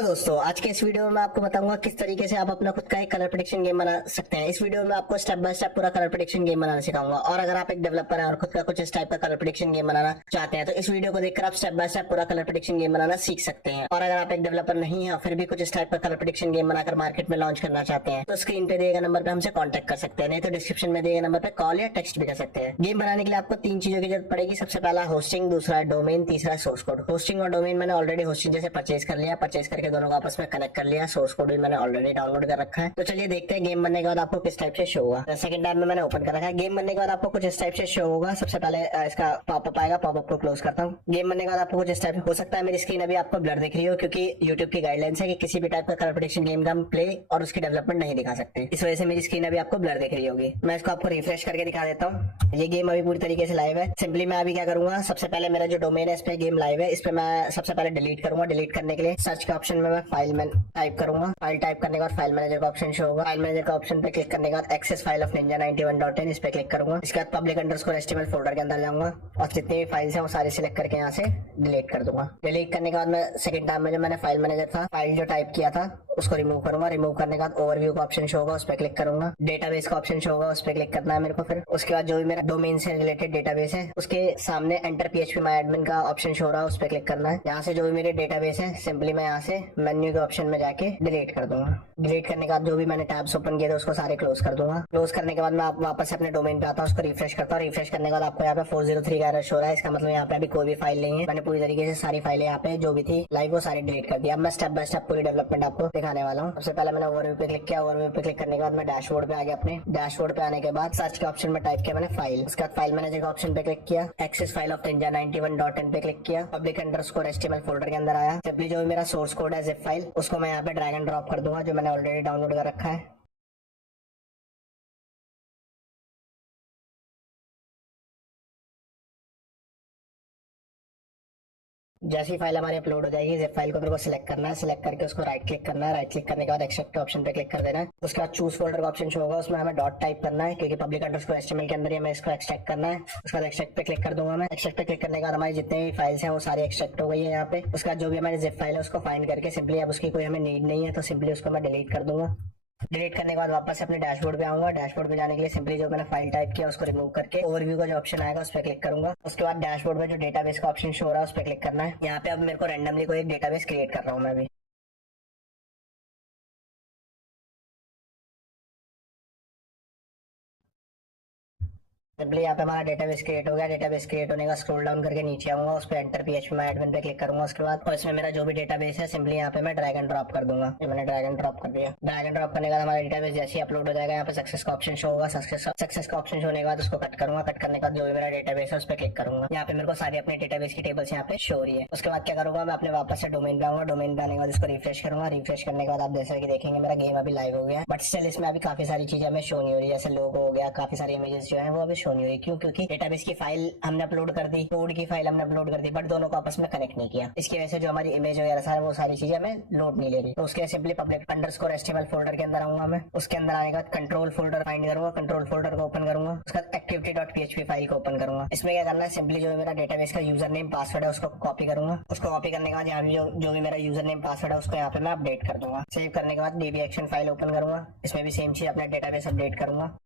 Hello दोस्तों, आज के इस वीडियो में मैं आपको बताऊंगा किस तरीके से आप अपना खुद का एक कलर प्रेडिक्शन गेम बना सकते हैं। इस वीडियो में आपको स्टेप बाय स्टेप पूरा कलर प्रेडिक्शन गेम बनाना सिखाऊंगा। और अगर आप एक डेवलपर हैं और खुद का कुछ इस टाइप का कलर प्रेडिक्शन गेम बनाना चाहते हैं तो इस वीडियो को देखकर आप स्टेप बाय स्टेप पूरा कलर प्रेडिक्शन गेम बनाना सीख सकते हैं। और अगर आप एक डेवलपर नहीं है फिर भी कुछ इस टाइप का कलर प्रेडिक्शन गेम बनाकर मार्केट में लॉन्च करना चाहते हैं तो स्क्रीन पे दिए गए नंबर पर हमसे कॉन्टैक्ट कर सकते हैं, नहीं तो डिस्क्रिप्शन में दिए गए नंबर पर कॉल या टेक्स्ट भी कर सकते हैं। गेम बनाने के लिए आपको 3 चीजों की जरूरत पड़ेगी। सबसे पहला होस्टिंग, दूसरा डोमेन, तीसरा सोर्स कोड। होस्टिंग और डोमेन मैंने ऑलरेडी होस्टिंग जैसे परचेज कर लिया, परचेज करके दोनों को आपस में कनेक्ट कर लिया। सोर्स कोड भी मैंने ऑलरेडी डाउनलोड कर रखा है। तो चलिए देखते हैं गेम बनने के बाद आपको किस टाइप से शो होगा। सेकंड टैब में मैंने ओपन कर रखा है। गेम बनने के बाद आपको कुछ इस टाइप से शो होगा। सबसे पहले इसका पॉपअप आएगा, पॉपअप को क्लोज करता हूँ। गेम बनने के बाद आपको कुछ इस टाइप हो सकता है मेरी स्क्रीन अभी आपको ब्लर दिख रही हो, क्योंकि यूट्यूब की गाइडलाइंस है कि किसी भी टाइप का कलर प्रेडिक्शन गेम का हम प्ले और उसकी डेवलपमेंट नहीं दिखा सकते। इस वजह से मेरी स्क्रीन अभी आपको ब्लर दिख रही होगी। मैं इसको आपको रिफ्रेश करके दिखा देता हूँ। ये गेम अभी पूरी तरीके से लाइव है। सिंपली मैं अभी क्या करूंगा, सबसे पहले मेरा जो डोमेन है इस पे गेम लाइव है, इस पे मैं सबसे पहले डिलीट करूंगा। डिलीट करने के लिए सर्च के ऑप्शन में मैं फाइल में टाइप करूंगा। फाइल टाइप करने के बाद फाइल मैनेजर का ऑप्शन शो होगा। फाइल मैनेजर का ऑप्शन पे क्लिक करने के बाद एक्सेस फाइल ऑफ ninja91.in इस पे क्लिक करूंगा। इसके बाद पब्लिक अंडरस्कोर एचटीएमएल फोल्डर के अंदर जाऊंगा और जितनी भी फाइल्स हैं वो सारी सिलेक्ट करके यहाँ से डिलीट कर दूंगा। डिलीट करने के बाद मैं सेकंड टाइम में जो मैंने फाइल मैनेजर था, फाइल जो टाइप किया था उसको रिमूव करूंगा। रिमूव करने के बाद ओवरव्यू का ऑप्शन शो होगा, उस पर क्लिक करूंगा। डेटाबेस का ऑप्शन शो होगा, उस पर क्लिक करना है मेरे को। फिर उसके बाद जो भी मेरा डोमेन से रिलेटेड डेटाबेस है उसके सामने एंटर PHP माय एडमिन का ऑप्शन शो हो रहा है, उस पर क्लिक करना है। यहाँ से जो भी मेरे डेटाबेस है सिंपली मैं यहाँ से मेन्यू के ऑप्शन में जाके डिलीट कर दूंगा। डिलीट करने के बाद जो भी मैंने टैब्स ओपन किए थे उसको सारे क्लोज कर दूंगा। क्लोज करने के बाद मैं वापस से अपने डोमेन पे आता हूँ, उसको रिफ्रेश करता हूँ। रिफ्रेश करने के बाद आपको यहाँ पे 403 का एरर शो हो रहा है। इसका मतलब यहाँ पे अभी कोई भी फाइल नहीं है। मैंने पूरी तरीके से सारी फाइलें यहाँ पे जो भी थी लाइव वो सारी डिलीट कर दी। अब मैं स्टेप बाय स्टेप पूरी डेवलपमेंट आपको दिखाने वाला हूँ। सबसे पहले मैंने ओवरव्यू पे क्लिक किया। ओवरव्यू पे क्लिक करने के बाद मैं डैशबोर्ड पे आ गया। अपने डैशबोर्ड पे आने के बाद सर्च के ऑप्शन में टाइप किया मैंने फाइल। उसके बाद फाइल मैनेजर का ऑप्शन पे क्लिक किया। एक्सेस फाइल ऑफ ninja91.in पे क्लिक किया। पब्लिक अंडरस्कोर एचटीएमएल फोल्डर के अंदर आया। सिंपली जो मेरा सोर्स कोड है जिप फाइल उसको मैं यहाँ पे ड्रैग एंड ड्रॉप कर दूंगा, जो मैंने ऑलरेडी डाउनलोड कर रखा है। जैसी फाइल हमारी अपलोड हो जाएगी जिप फाइल को मेरे को सिलेक्ट करना है। सिलेक्ट करके उसको राइट क्लिक करना है। राइट क्लिक करने के बाद एक्सट्रैक्ट के ऑप्शन पे क्लिक कर देना है। उसके बाद चूज फोल्डर का ऑप्शन शो होगा, उसमें हमें डॉट टाइप करना है क्योंकि पब्लिक अंडरस्कोर एचटीएमएल के अंदर ही हमें इसको एक्सट्रैक्ट करना है। उसके बाद एक्सट्रैक्ट पे क्लिक कर दूंगा मैं। एक्सट्रैक्ट पे क्लिक करने के बाद हमारी जितने भी फाइल्स हैं वो सारी एक्सट्रैक्ट हो गई है यहाँ पे। उसके बाद जो भी हमारी जिप फाइल है उसको फाइंड करके सिंपली अब उसकी कोई हमें नीड नहीं है तो सिंपली उसको मैं डिलीट कर दूंगा। डिलीट करने के बाद वापस से अपने डैशबोर्ड पे आऊंगा। डैशबोर्ड पे जाने के लिए सिंपली जो मैंने फाइल टाइप किया उसको रिमूव करके ओवरव्यू का जो ऑप्शन आएगा उस पर क्लिक करूंगा। उसके बाद डैशबोर्ड में जो डेटाबेस का ऑप्शन शो हो रहा है उस पर क्लिक करना है। यहाँ पे अब मेरे को रैंडमली कोई एक डेटाबेस क्रिएट कर रहा हूँ मैं अभी। सिंपली यहाँ पे हमारा डेटाबेस क्रिएट हो गया। डेटाबेस क्रिएट होने का स्क्रॉल डाउन करके नीचे आऊंगा, उस पर एंटर PHP माय एडमिन पे क्लिक करूंगा। उसके बाद और इसमें मेरा जो भी डेटाबेस है सिंपली यहाँ पे मैं ड्रैग एंड ड्रॉप कर दूंगा। ये मैंने ड्रैग एंड ड्रॉप कर दिया। ड्रैग एंड ड्रॉप करने के बाद हमारा डेटाबेस जैसे ही अपलोड हो जाएगा यहाँ पे सक्सेस का ऑप्शन शो होगा। सक्सेस का ऑप्शन होने के बाद उसको कट करूंगा। कट करने के बाद जो भी मेरा डेटाबेस है उस पर क्लिक करूंगा। यहाँ पे मेरे को सारी अपने डेटाबेस की टेबल्स यहाँ पे शो हो रही है। उसके बाद क्या करूंगा, मैं अपने वापस से डोमेन पे आऊंगा। डोमेन पे आने के बाद इसको रिफ्रेश करूंगा। रिफ्रेश करने के बाद आप जैसे कि देखेंगे मेरा गेम अभी लाइव हो गया, बट स्टिल इसमें अभी काफी सारी चीजें हमें शो नहीं हो रही, जैसे लोगो हो गया, काफी सारी इमेजेस जो है वो अभी शो नहीं हो रही। क्यों? क्योंकि डेटाबेस की फाइल हमने अपलोड कर दी, कोड की फाइल हमने अपलोड कर दी, बट दोनों को आपस में कनेक्ट नहीं किया। इसकी वजह से जो हमारी इमेज वगैरह सारा वो सारी चीजें हमें लोड नहीं ले रही। तो उसके simply public underscore HTML folder के अंदर आऊंगा मैं। उसके अंदर आने के बाद कंट्रोल फोल्डर फाइंड करूंगा। कंट्रोल फोल्डर को ओपन करूंगा। उसके बाद activity.php फाइल को ओपन करूंगा। इसमें क्या करना है, सिंपली जो मेरा डेटाबेस का यूजर नेम पासवर्ड है उसको कॉपी करूंगा। उसको कॉपी करने के बाद यहाँ पे जो भी मेरा यूजर नेम पासवर्ड है उसको यहाँ पे मैं अपडेट कर दूंगा। सेव करने के बाद db एक्शन फाइल ओपन करूंगा। इसमें भी सेम चीज अपना डेटाबेस अपडेट करूंगा।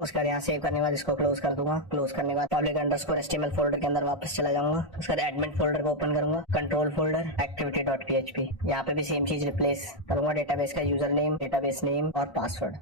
उसके बाद यहाँ सेव करने के बाद इसको क्लोज कर दूंगा। क्लोज करने के बाद पब्लिक अंडरस्कोर एचटीएमएल फोल्डर के अंदर वापस चला जाऊंगा। उसके बाद एडमिन फोल्डर को ओपन करूंगा। कंट्रोल फोल्डर activity.php यहाँ पे भी सेम चीज रिप्लेस करूंगा, डेटाबेस का यूजर नेम, डेटाबेस नेम और पासवर्ड।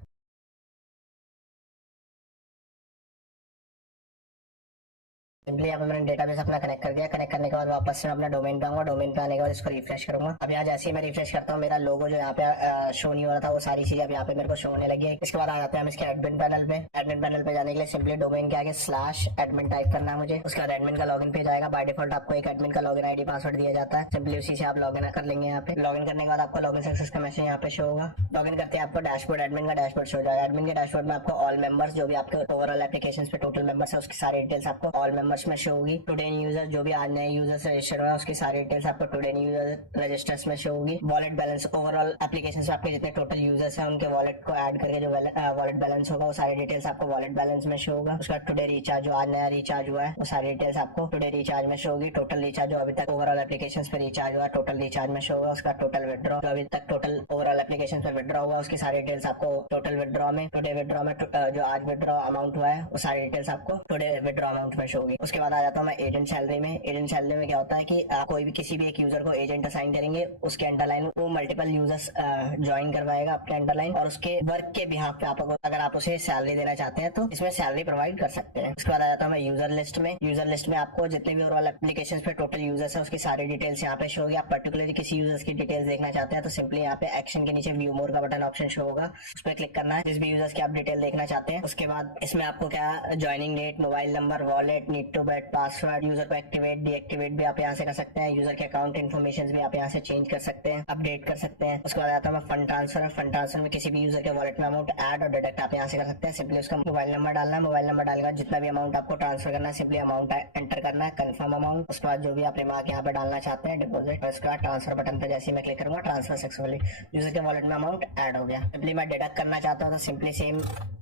सिंपली यहाँ पे मैंने डेटाबेस अपना कनेक्ट कर दिया। कनेक्ट करने के बाद वापस से मैं अपना डोमेन पे आऊंगा। डोमेन पे आने के बाद इसको रिफ्रेश करूंगा। अब यहाँ जैसे ही मैं रिफ्रेश करता हूँ मेरा लोगो जो यहाँ पे शो नहीं हो रहा था वो सारी चीजें अब यहाँ पे मेरे को शो होने लगी है। इसके बाद आ जाते हैं हम इसके एडमिन पैनल पे। एडमिन पैनल पे जाने के लिए सिंपली डोमेन के आगे /admin टाइप करना है मुझे। उसके बाद एडमिन का लॉगिन पेज आएगा। बाय डिफॉल्ट आपको एक एडमिन का लॉगिन आईडी पासवर्ड दिया जाता है। सिंपली उसी से आप लॉगिन कर लेंगे। यहाँ पे लॉगिन करने के बाद आपको लॉगिन सक्सेस का मैसेज यहाँ पे शो होगा। लॉगिन करते हैं आपको डैशबोर्ड, एडमिन का डैशबोर्ड शो हो जाएगा। एडमिन के डैशबोर्ड में आपको ऑल मेंबर्स जो भी आपके ओवरऑल एप्लीकेशन पे टोटल मेंबर्स है उसकी सारी डिटेल्स आपको ऑल मेंबर्स नंबर्स में शो होगी। टुडे न्यू यूजर, जो भी आज नए यूजर्स रजिस्टर हुआ है उसकी सारी डिटेल्स आपको टुडे न्यू यूजर रजिस्टर्स में शो होगी। वॉलेट बैलेंस, ओवरऑल एप्लीकेशन में आपके जितने टोटल यूजर्स हैं उनके वॉलेट को ऐड करके जो वॉलेट बैलेंस होगा वो सारी डिटेल्स आपको वॉलेट बैलेंस में शो होगा। उसका टुडे रिचार्ज, जो आज नया रिचार्ज हुआ है वो सारी डिटेल्स आपको टुडे रिचार्ज में शो होगी। टोटल रिचार्ज जो अभी तक ओवरऑल एप्लीकेशन पे रिचार्ज हुआ टोटल रिचार्ज में शो होगा। उसका टोटल विड्रॉ, जो अभी तक टोटल ओवरऑल एप्लीकेशन पे विड्रॉ हुआ उसकी सारी डिटेल्स आपको टोटल विड्रॉ में, टुडे विड्रॉ में जो आज विड्रॉ अमाउंट हुआ है वो सारी डिटेल्स आपको टुडे विड्रॉ अमाउंट में शो होगी। उसके बाद आ जाता हूँ मैं एजेंट सैलरी में। एजेंट सैलरी में क्या होता है कि आप कोई भी किसी भी एक यूजर को एजेंट असाइन करेंगे, उसके अंडरलाइन वो मल्टीपल यूजर्स ज्वाइन करवाएगा आपके अंडरलाइन, और उसके वर्क के बिहाफ पे आप अगर आप उसे सैलरी देना चाहते हैं तो इसमें सैलरी प्रोवाइड कर सकते हैं। उसके बाद आ जाता हूँ मैं यूजर लिस्ट में। यूजर लिस्ट में आपको जितने भी ओवरऑल एप्लीकेशन पे टोटल यूजर्स है उसकी सारी डिटेल्स यहाँ पे शो होगी। आप पर्टिकुलरली किसी यूजर्स की डिटेल्स देखना चाहते हैं तो सिंपली यहाँ पे एक्शन के नीचे व्यू मोर का बटन ऑप्शन शो होगा, उस पर क्लिक करना है जिस भी यूजर्स की आप डिटेल देखना चाहते हैं। उसके बाद इसमें आपको क्या joining date, mobile number, wallet, need to bet, password, user को एक्टिवेट डीएक्टिवेट भी आप यहाँ से कर सकते हैं। यूजर के अकाउंट इन्फॉर्मेशन भी आप यहाँ से चेंज कर सकते हैं, अपडेट कर सकते हैं। उसके बाद आता है फंड ट्रांसफर। फंड ट्रांसफर में किसी भी यूजर के वॉलेट में अमाउंट ऐड और डिडक्ट आप यहाँ से कर सकते हैं। सिंपली उसका मोबाइल नंबर डालना है, मोबाइल नंबर डालकर जितना भी अमाउंट आपको ट्रांसफर करना है सिंपली अमाउंट एंटर करना है, कंफर्म अमाउंट। उसके बाद जो भी आप रिमार्क यहाँ पे डालना चाहते हैं डिपॉजिट, उसके बाद ट्रांसफर बटन पे जैसे मैं क्लिक करूंगा ट्रांसफर सक्सेसफुली यूजर के वॉलेट में अमाउंट ऐड हो गया। सिंपली मैं डिडक्ट करना चाहता हूँ तो सिंपली सेम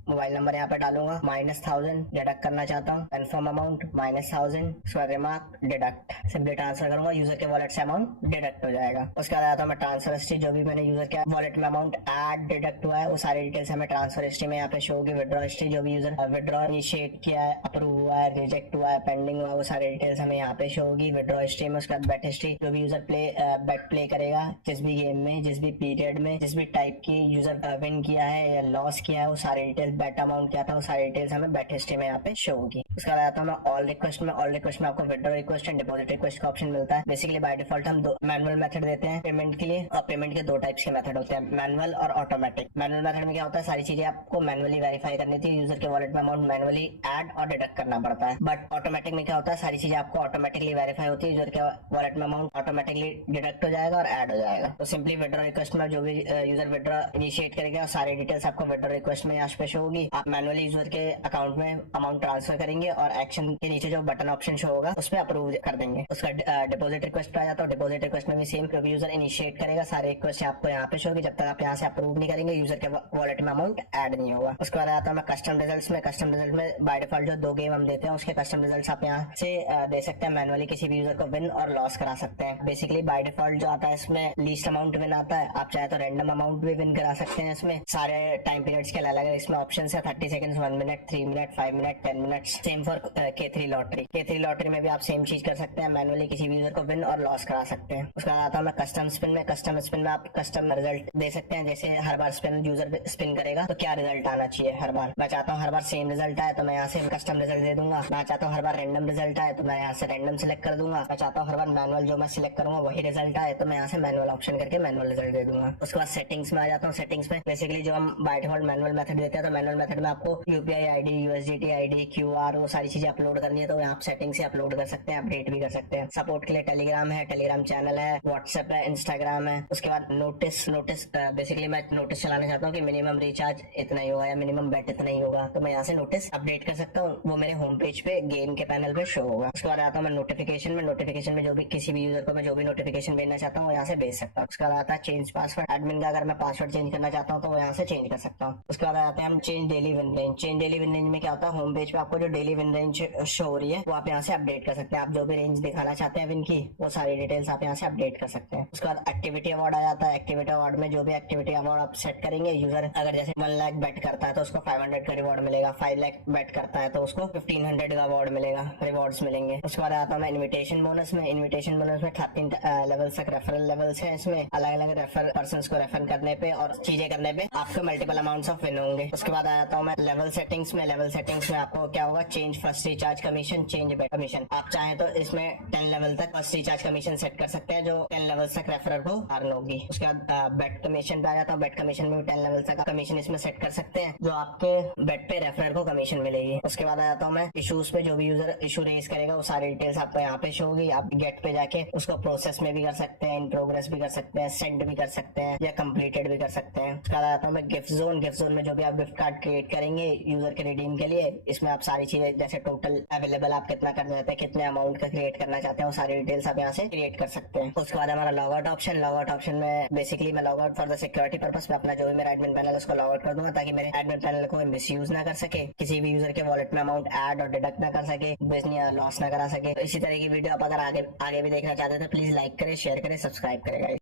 मोबाइल नंबर यहाँ पे डालूंगा, -1000 डिडक्ट करना चाहता हूँ, कंफर्म अमाउंट -1000, उसका रिमार्क डिडक्ट, सिंपली ट्रांसफर करूंगा यूजर के वॉलेट से अमाउंट डिडक्ट हो जाएगा। उसके बाद आता हूँ मैं ट्रांसफर हिस्ट्री, जो भी मैंने यूजर के वॉलेट में अमाउंट ऐड डिडक्ट हुआ है वो सारी डिटेल्स हमें ट्रांसफर हिस्ट्री में यहाँ पे शो होगी। विड्रॉ हिस्ट्री, जो भी यूजर विड्रॉ इनिशिएट किया है, अप्रूव हुआ है, रिजेक्ट हुआ है, पेंडिंग हुआ है, वो सारी डिटेल्स हमें यहाँ पे शो होगी विड्रॉ हिस्ट्री में। उसके बाद बेट हिस्ट्री, जो भी यूजर बेट प्ले करेगा जिस भी गेम में, जिस भी पीरियड में, जिस भी टाइप की यूजर विन किया है या लॉस किया है वो सारी डिटेल्स, बेट अमाउंट क्या था वो सारी डिटेल्स हमें बेट हिस्ट्री में यहाँ पे शो होगी। उसके बाद आता हूँ मैं ऑल रिक्वेस्ट में। ऑल रिक्वेस्ट में आपको withdraw request and deposit request का ऑप्शन मिलता है। बेसिकली बाय डिफॉल्ट हम दो मैनुअल मेथड देते हैं पेमेंट के लिए, और पेमेंट के दो टाइप्स के मेथड होते हैं, मैनुअल और ऑटोमेटिक। मैनुअल मेथड में क्या होता है, सारी चीजें आपको मैनुअली वेरीफाई करनी थी, यूजर के वॉलेट में अमाउंट मैनुअली ऐड और डिडक्ट करना पड़ता है। बट ऑटोमेटिक में क्या होता है, सारी चीजें आपको ऑटोमेटिकली वेरीफाई होती है, यूजर के वॉलेट में अमाउंट ऑटोमेटिकली डिडक्ट हो जाएगा और ऐड हो जाएगा। तो सिंपली विड्रॉ रिक्वेस्ट में जो भी यूजर विड्रॉ इनिशिएट करेगा सारी डिटेल्स आपको विड्रॉ रिक्वेस्ट में यहाँ पे शो होगी। आप मैनुअली यूजर के अकाउंट में अमाउंट ट्रांसफर करेंगे और एक्शन के नीचे जो बटन ऑप्शन शो होगा उस पर अप्रूव कर देंगे। उसका डिपॉजिट रिक्वेस्ट पे आ जाता है। डिपॉजिट रिक्वेस्ट में भी सेम, जो भी यूजर इनिशिएट करेगा सारे रिक्वेस्ट आपको यहाँ पे शो होगी। जब तक आप यहाँ से अप्रूव नहीं करेंगे यूजर के वॉलेट में अमाउंट ऐड नहीं होगा। उसके बाद आता है मैं कस्टम रिजल्ट्स में। कस्टम रिजल्ट में बाय डिफॉल्ट जो दो गेम हम देते हैं उसके कस्टम रिजल्ट्स आप यहाँ से दे सकते हैं। मैनुअली किसी भी यूजर को विन और लॉस करा सकते हैं। बेसिकली बाय डिफॉल्ट जो आता है इसमें लीस्ट अमाउंट विन आता है, आप चाहे तो रैंडम अमाउंट भी विन करा सकते हैं। इसमें सारे टाइम पीरियड्स के अलग अलग इसमें ऑप्शन है, 30 second, 1 minute, 3 minute, 5 minute, 10 minute. Same for K3 lottery. K3 lottery में भी आप सेम चीज कर सकते हैं, मैनुअली किसी भी यूजर को विन और लॉस करा सकते हैं। उसके बाद आता है मैं कस्टम स्पिन में। कस्टम स्पिन में आप कस्टम रिजल्ट दे सकते हैं, जैसे हर बार स्पिन यूजर स्पिन करेगा तो क्या रिजल्ट आना चाहिए हर बार। मैं चाहता हूँ हर बार सेम रिजल्ट आए तो मैं यहाँ से कस्टम रिजल्ट दे दूंगा। मैं चाहता हूँ हर बार रैंडम रिजल्ट आए तो मैं यहाँ से रैंडम सिलेक्ट कर दूंगा। मैं चाहता हूँ हर बार मैनुअल जो मैं सिलेक्ट करूंगा वही रिजल्ट आए तो मैं यहाँ से मैनुअल ऑप्शन करके मैनुअल रिजल्ट दे दूंगा। उसके बाद सेटिंग्स में आ जाता हूँ। सेटिंग्स में बेसिकली जो हम बाय डिफॉल्ट मैनुअल मेथड देते हैं तो मैनुअल मेथड में आपको UPI ID, USDT ID, QR वो सारी चीजें अपलोड करनी है तो आप सेटिंग से अपलोड कर सकते हैं, अपडेट भी कर सकते हैं। सपोर्ट के लिए टेलीग्राम है, टेलीग्राम चैनल है, व्हाट्सएप है, इंस्टाग्राम है। उसके बाद नोटिस बेसिकली मैं नोटिस चलाना चाहता हूँ कि मिनिमम रिचार्ज इतना ही होगा या मिनिमम बेट इतना ही होगा तो मैं यहाँ से नोटिस अपडेट कर सकता हूँ, वो मेरे होम पेज पे गेम के पैनल पे शो होगा। उसके बाद आता हूँ मैं नोटिफिकेशन में। नोटिफिकेशन में जो भी किसी भी यूजर को मैं जो भी नोटिफिकेशन भेजना चाहता हूँ यहाँ से भेज सकता हूँ। उसके बाद आता है चेंज पासवर्ड। एडमिन का अगर मैं पासवर्ड चेंज करना चाहता हूँ तो वो यहाँ से चेंज कर सकता हूँ। उसके बाद आते हैं हम change daily win range. Change daily win range में क्या होता है, होम पेज पे आपको जो डेली विन रेंज शो हो रही है वो आप यहाँ से अपडेट कर सकते हैं। आप जो भी रेंज दिखाना चाहते हैं विन की वो सारी डिटेल्स आप यहाँ से अपडेट कर सकते हैं। उसके बाद एक्टिविटी अवार्ड आ जाता है। एक्टिविटी अवार्ड में जो भी एक्टिविटी अवार्ड आप सेट करेंगे, यूजर अगर जैसे 1 लाख बेट करता है तो उसको 500 का रिवॉर्ड मिलेगा, 5 लाख बेट करता है तो उसको 1500 का अवार्ड मिलेगा, रिवॉर्ड्स मिलेंगे। उसके बाद आता है मैं इन्विटेशन बोनस में। इन्विटेशन बोनस में 13 लेवल्स तक रेफरल लेवल्स है। इसमें अलग अलग रेफर पर्सन को रेफर करने पे और चीजें करने पे आपको मल्टीपल अमाउंट्स ऑफ विन होंगे। उसके बाद आ जाता हूँ मैं लेवल सेटिंग्स में। लेवल सेटिंग्स में आपको क्या होगा, change first recharge commission, change bet commission. आप चाहें तो इसमें 10 लेवल तक फर्स्ट रिचार्ज कमीशन सेट कर सकते हैं जो 10 लेवल तक रेफरर को अर्न होगी। उसके बाद बेट कमीशन पे आ जाता हूँ। बेट कमीशन में 10 लेवल तक कमीशन इसमें सेट कर सकते हैं जो आपके बेट पे रेफरर को कमीशन मिलेगी। उसके बाद आ जाता हूँ मैं इशूज पे। जो भी यूजर इशू रेज करेगा वो सारी डिटेल्स आपको यहाँ पे शो होगी। आप गेट पे जाके उसको प्रोसेस में भी कर सकते हैं, इन प्रोग्रेस भी कर सकते हैं, सेंड भी कर सकते हैं या कंप्लीटेड भी कर सकते हैं। उसके बाद आता हूँ मैं गिफ्ट जोन। गिफ्ट जोन में जो भी आप गिफ्ट कार्ड क्रिएट करेंगे यूजर के रिडीम के लिए, इसमें आप सारी चीजें पे जैसे टोटल अवेलेबल आप कितना करना चाहते हैं, कितने अमाउंट का क्रिएट करना चाहते हैं, वो सारी डिटेल्स आप यहाँ से क्रिएट कर सकते हैं। उसके बाद हमारा लॉग आउट ऑप्शन में बेसिकली मैं log out for the security purpose में अपना जो भी मेरा एडमिन पैनल है उसको लॉग आउट कर दूंगा, ताकि मेरे एडमिन पैनल को मिस यूज ना कर सके, किसी भी यूजर के वॉलेट में अमाउंट ऐड और डिडक्ट ना कर सके, बिजनेस लॉस ना करा सके। तो इसी तरह की वीडियो आप अगर आगे भी देखना चाहते हैं तो प्लीज लाइक करें, शेयर करें, सब्सक्राइब करें।